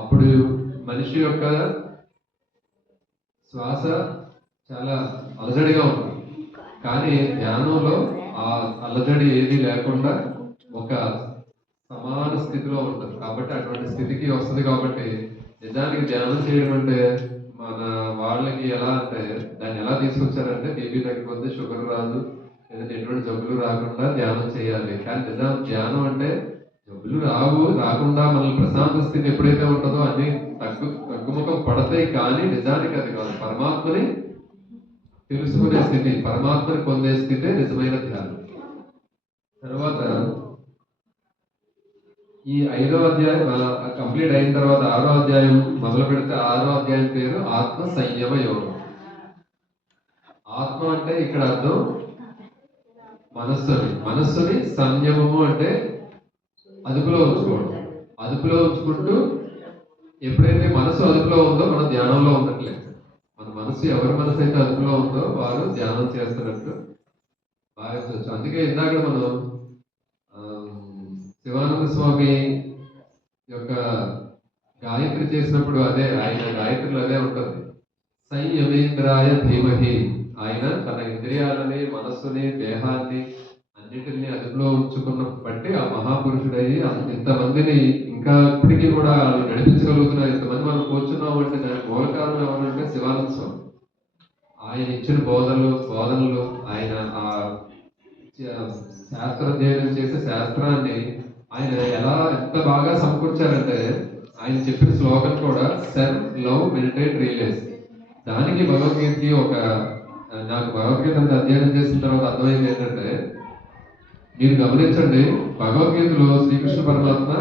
అప్పుడు మనిషి యొక్క శ్వాస చాలా అలజడిగా ఉంటుంది. కానీ ధ్యానంలో ఆ అలజడి ఏది లేకుండా ఒక సమాన స్థితిలో ఉంటుంది. కాబట్టి అటువంటి స్థితికి వస్తుంది. కాబట్టి నిజానికి ధ్యానం చేయడం అంటే మన వాళ్ళకి ఎలా అంటే దాన్ని ఎలా తీసుకొచ్చారంటే బీపీ తగ్గిపోతే షుగర్ రాదు, లేదంటే ఎటువంటి జబ్బులు రాకుండా ధ్యానం చేయాలి. కానీ ధ్యానం అంటే జబ్బులు రాకుండా మనల్ని ప్రశాంత స్థితి ఎప్పుడైతే ఉంటుందో అన్ని తగ్గుముఖం పడతాయి. కానీ నిజానికి అది కాదు, పరమాత్మని తెలుసుకునే స్థితి, పరమాత్మని పొందే స్థితే నిజమైన ధ్యానం. తర్వాత ఈ 5వ అధ్యాయం కంప్లీట్ అయిన తర్వాత 6వ అధ్యాయం మొదలు పెడితే 6వ అధ్యాయం పేరు ఆత్మ సంయమ యోగం. ఆత్మ అంటే ఇక్కడ అర్థం మనస్సుని సంయమము అంటే అదుపులో ఉంచుకోవడం. అదుపులో ఉంచుకుంటూ ఎప్పుడైతే మనసు అదుపులో ఉందో మనం ధ్యానంలో ఉండట్లేదు. మన మనసు ఎవరి మనసు అయితే అదుపులో ఉందో వారు ధ్యానం చేస్తున్నట్టు భావించవచ్చు. అందుకే ఇందాక మనం శివానంద స్వామి యొక్క గాయత్రి చేసినప్పుడు అదే ఆయన గాయత్రిలో అదే ఉంటుంది, సంయమేంద్రాయ ధీమహి. ఆయన తన ఇంద్రియాలని, మనస్సుని, దేహాన్ని అన్నిటిని అదుపులో ఉంచుకున్న బట్టి ఆ మహాపురుషుడయ్యి ఇంతమందిని ఇంకా ఇప్పటికీ కూడా నడిపించగలుగుతున్నారు. ఇంతమంది మనం కూర్చున్నాం అంటే దానికి మూల కారణం ఎవరంటే శివానంద స్వామి. ఆయన ఇచ్చిన బోధనలు ఆయన ఆ శాస్త్రాధ్యయనం చేసే శాస్త్రాన్ని ఆయన ఎంత బాగా సమకూర్చారంటే ఆయన చెప్పిన శ్లోకం కూడా సెల్ఫ్ లవ్ మెడిటేట్ రియలైజ్. దానికి భగవద్గీతకి నాకు భగవద్గీత అధ్యయనం చేసిన తర్వాత అర్థమైంది ఏంటంటే, మీరు గమనించండి, భగవద్గీతలో శ్రీకృష్ణ పరమాత్మ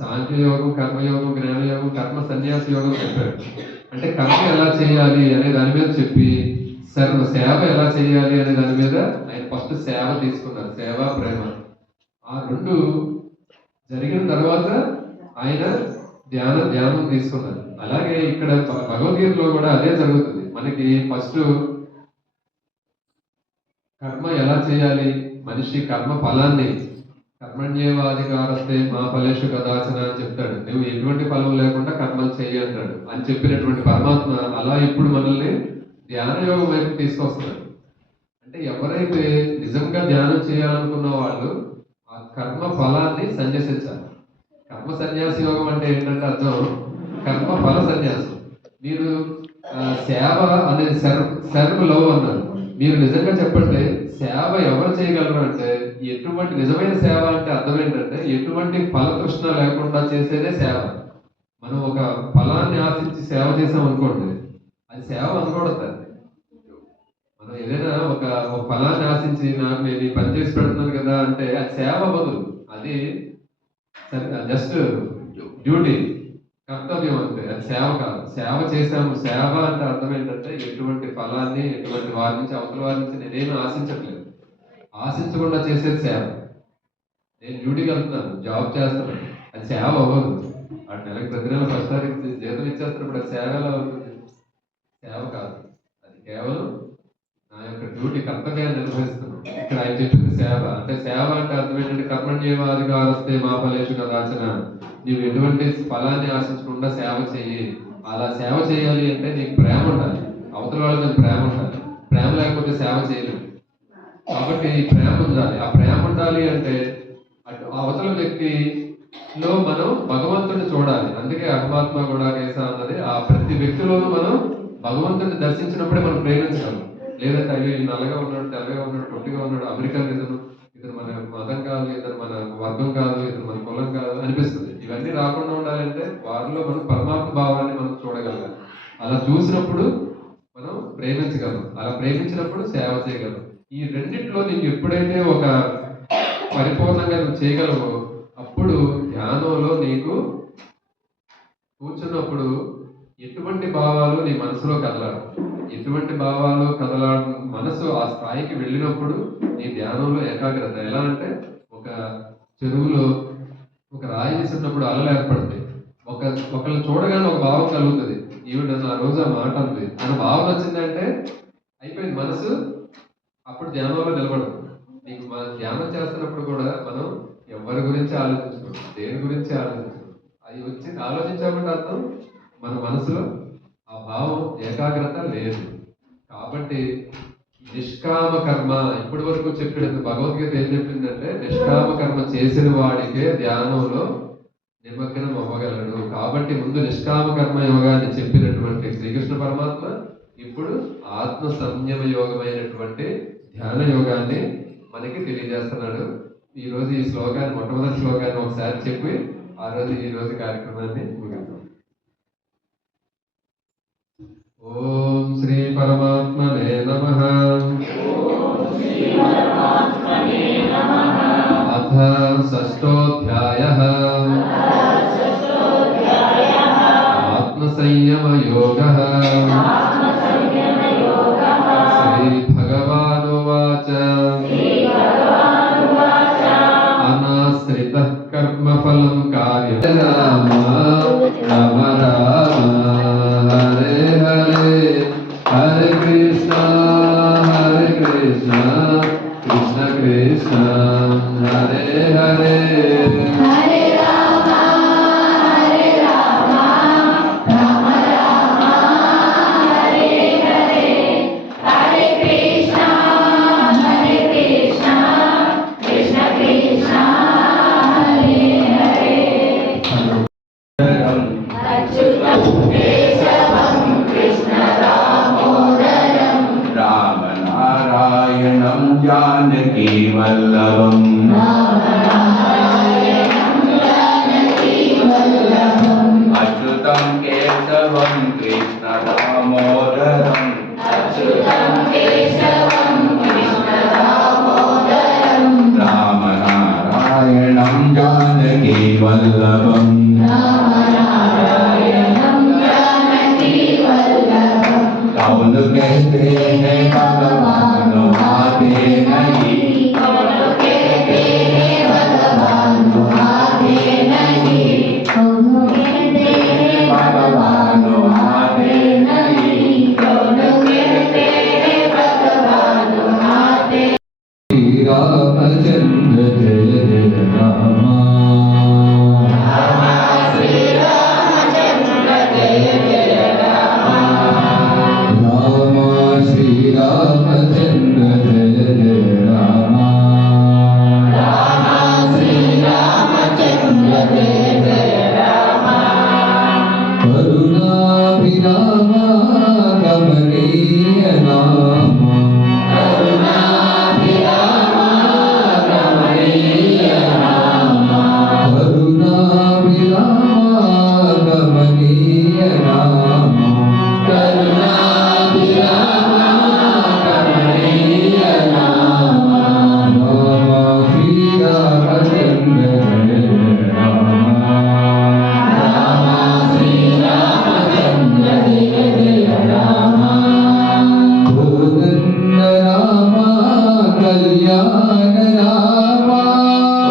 సాంఖ్యయోగం, కర్మయోగం, జ్ఞానయోగం, కర్మ సన్యాస యోగం చెప్పాడు. అంటే కర్మ ఎలా చేయాలి అనే దాని మీద చెప్పి సేవ ఎలా చేయాలి అనే దాని మీద ఆయన ఫస్ట్ సేవ తీసుకున్నారు, సేవ, ప్రేమ. ఆ 2 జరిగిన తర్వాత ఆయన ధ్యానం తీసుకున్నారు. అలాగే ఇక్కడ భగవద్గీతలో కూడా అదే జరుగుతుంది. మనకి ఫస్ట్ కర్మ ఎలా చేయాలి, మనిషి కర్మ ఫలాన్ని కర్మణ్యేవాధికారస్తే మా ఫలేషు కదాచన అని చెప్తాడు. నువ్వు ఎటువంటి ఫలం లేకుండా కర్మలు చేయి అంటాడు అని చెప్పినటువంటి పరమాత్మ అలా ఇప్పుడు మనల్ని ధ్యాన యోగం వైపు తీసుకొస్తున్నాడు. అంటే ఎవరైతే నిజంగా ధ్యానం చేయాలనుకున్న వాళ్ళు ఆ కర్మ ఫలాన్ని సన్యసించాలి. కర్మ సన్యాస యోగం అంటే ఏంటంటే అర్థం కర్మ ఫల సన్యాసం. మీరు సేవ అనేది సర్వ లవ్ అన్నారు. మీరు నిజంగా చెప్పండి, సేవ ఎవరు చేయగలరు అంటే ఎటువంటి నిజమైన సేవ అంటే అర్థం ఏంటంటే ఎటువంటి ఫలతృష్ణ లేకుండా చేసేదే సేవ. మనం ఒక ఫలాన్ని ఆశించి సేవ చేసాం అనుకోండి, అది సేవ అనకూడదు. మనం ఏదైనా ఒక ఫలాన్ని ఆశించి నాకు నేను ఈ పని చేసి పెడుతున్నాను కదా అంటే అది సేవ బదులు, అది జస్ట్ డ్యూటీ, కర్తవ్యం అంతే, అది సేవ కాదు. సేవ చేశాము. సేవ అంటే అర్థం ఏంటంటే ఎటువంటి ఫలాన్ని, ఎటువంటి వారి నుంచి అవతల వారి నుంచి నేనేమి ఆశించట్లేదు, ఆశించకుండా చేసేది సేవ. నేను డ్యూటీకి వెళ్తున్నాను, జాబ్ చేస్తున్నాను, అది సేవ అవ్వదు. ఆ నెలకు ప్రతి నెల ఫస్ట్ తారీఖు జీతం ఇచ్చేస్తున్నప్పుడు అది సేవ ఎలా అవుతుంది? సేవ కాదు. అది కేవలం నా యొక్క డ్యూటీ కర్తవ్యాన్ని నిర్వహిస్తున్నాను. ఇక్కడ ఆయన చెప్పింది సేవ అంటే సేవ అంటే అర్థం ఏంటంటే కర్మణ్యేవాధికారస్తే మా ఫలేషు కదాచన, నీవు ఎటువంటి ఫలాన్ని ఆశించకుండా సేవ చెయ్యి. అలా సేవ చేయాలి అంటే నీకు ప్రేమ ఉండాలి, అవతల వాళ్ళ మీద ప్రేమ ఉండాలి. ప్రేమ లేకపోతే సేవ చేయలేము. కాబట్టి ఈ ప్రేమ ఉండాలి. ఆ ప్రేమ ఉండాలి అంటే అటు అవతల వ్యక్తిలో మనం భగవంతుడిని చూడాలి. అందుకే అహమాత్మ కూడా కేస అన్నది ఆ ప్రతి వ్యక్తిలోనూ మనం భగవంతుడిని దర్శించినప్పుడే మనం ప్రేమించగలం. లేదంటే అవి నల్లగా ఉన్నాడు, తెల్లగా ఉన్నాడు, పొట్టిగా ఉన్నాడు, అమెరికన్ ఇతను మన మతం కాదు, ఇతను మన వర్గం కాదు, ఇతను మన కులం కాదు అనిపిస్తుంది. ఇవన్నీ రాకుండా ఉండాలంటే వారిలో మనం పరమాత్మ భావాన్ని మనం చూడగలగాలి. అలా చూసినప్పుడు మనం ప్రేమించగలం, అలా ప్రేమించినప్పుడు సేవ చేయగలం. ఈ రెండిట్లో నీకు ఎప్పుడైతే ఒక పరిపూర్ణంగా నువ్వు చేయగలవో అప్పుడు ధ్యానంలో నీకు కూర్చున్నప్పుడు ఎటువంటి భావాలు నీ మనసులో కదలాడు, ఎటువంటి భావాలు కదలాడు. మనసు ఆ స్థాయికి వెళ్ళినప్పుడు నీ ధ్యానంలో ఏకాగ్రత ఎలా అంటే ఒక చెరువులో ఒక రాయి వేసినప్పుడు అలలు ఏర్పడతాయి. ఒకళ్ళు చూడగానే ఒక భావం కలుగుతుంది, ఈవిడ నన్ను ఆ రోజు ఆ మాట ఉంది అన్న భావన వచ్చిందంటే అయిపోయింది మనసు. అప్పుడు ధ్యానంలో నిలబడదు. నీకు మనం ధ్యానం చేస్తున్నప్పుడు కూడా మనం ఎవరి గురించి ఆలోచించడం, దేని గురించి ఆలోచించడం, అది వచ్చి ఆలోచించామంటే అర్థం మన మనసులో ఆ భావం ఏకాగ్రత లేదు. కాబట్టి నిష్కామ కర్మ ఇప్పటి వరకు చెప్పినట్టు భగవద్గీత ఏం చెప్పిందంటే నిష్కామ కర్మ చేసిన వాడికే ధ్యానంలో నిమగ్నం అవ్వగలడు. కాబట్టి ముందు నిష్కామ కర్మ యోగాన్ని చెప్పినటువంటి శ్రీకృష్ణ పరమాత్మ ఇప్పుడు ఆత్మ సంయమ యోగమైనటువంటి ధ్యాన యోగాన్ని మనకి తెలియజేస్తున్నాడు. ఈ రోజు ఈ శ్లోకాన్ని మొట్టమొదటి శ్లోకాన్ని ఒకసారి చెప్పి ఆ రోజు ఈ రోజు కార్యక్రమాన్ని ముగిద్దాం. ఓం శ్రీ పరమాత్మనే నమః. అథ షష్ఠోధ్యాయః ఆత్మసంయమ యోగః. శ్రీ భగవానువాచ అనాశ్రితః కర్మఫలం కార్యం రామ రామ రామ హరే హరే హరే కృష్ణ కృష్ణ కృష్ణ హరే హరే. హరే రామ రామ రామ హరే హరే హరే కృష్ణ కృష్ణ కృష్ణ హరే హరే. అచ్యుతం కేశవం కృష్ణ దామోదరం రామనారాయణం జానకీ వల్లభం. రామనారాయణం జానకీ వల్లభం. అచ్యుతం కేశవం కృష్ణ దామోదరం. అచ్యుతం కేశవం కృష్ణ దామోదరం. రామనారాయణం జానకీ వల్లభం. రామనారాయణం జానకీ వల్లభం. कौन कहते हैं भगवान आते नहीं. कौन कहते हैं भगवान आते नहीं. कौन कहते हैं भगवान आते नहीं. कौन कहते हैं भगवान आते. श्री रामचंद्र जय जय राम. श्री रामचंद्र जय जय राम. राम श्री रामचंद्र जय जय राम. राम श्री रामचंद्र जय जय राम. करुणाभिराम कमनीय नाम. करुणाभिराम रमणीय नाम. करुणाभिराम कमनीय नाम. करुणाभिराम रमणीय नाम. राम श्री रामचंद्र जय जय राम. राम श्री रामचंद्र जय जय राम. गोविंद राम कल्याण राम.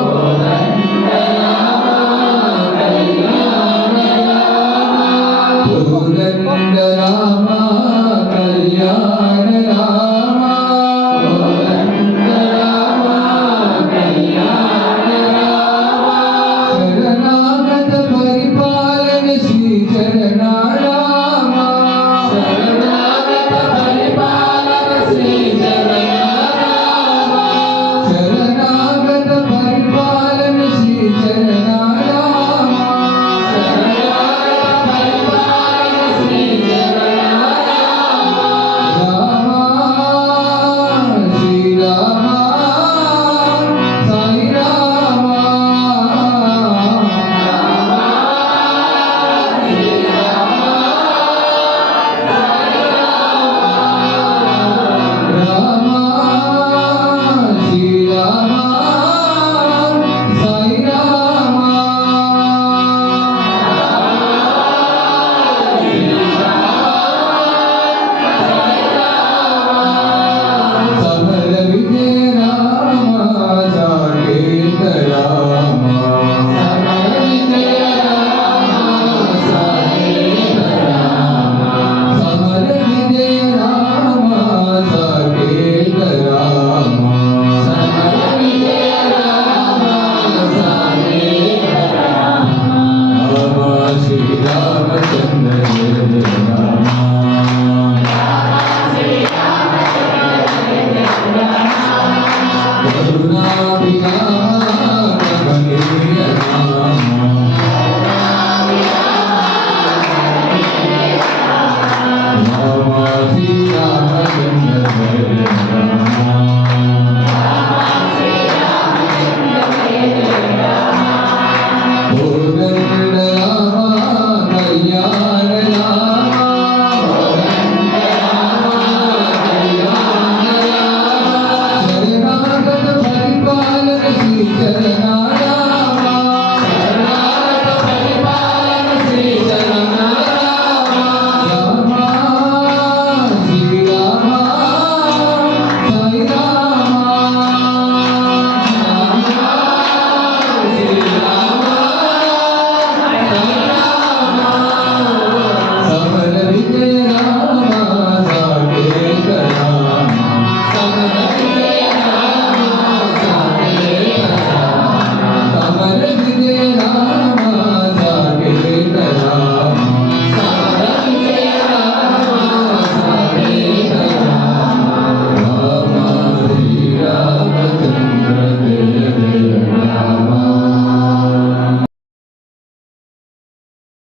कोदंड राम कल्याण राम. गोविंद राम कल्याण राम. कृष्ण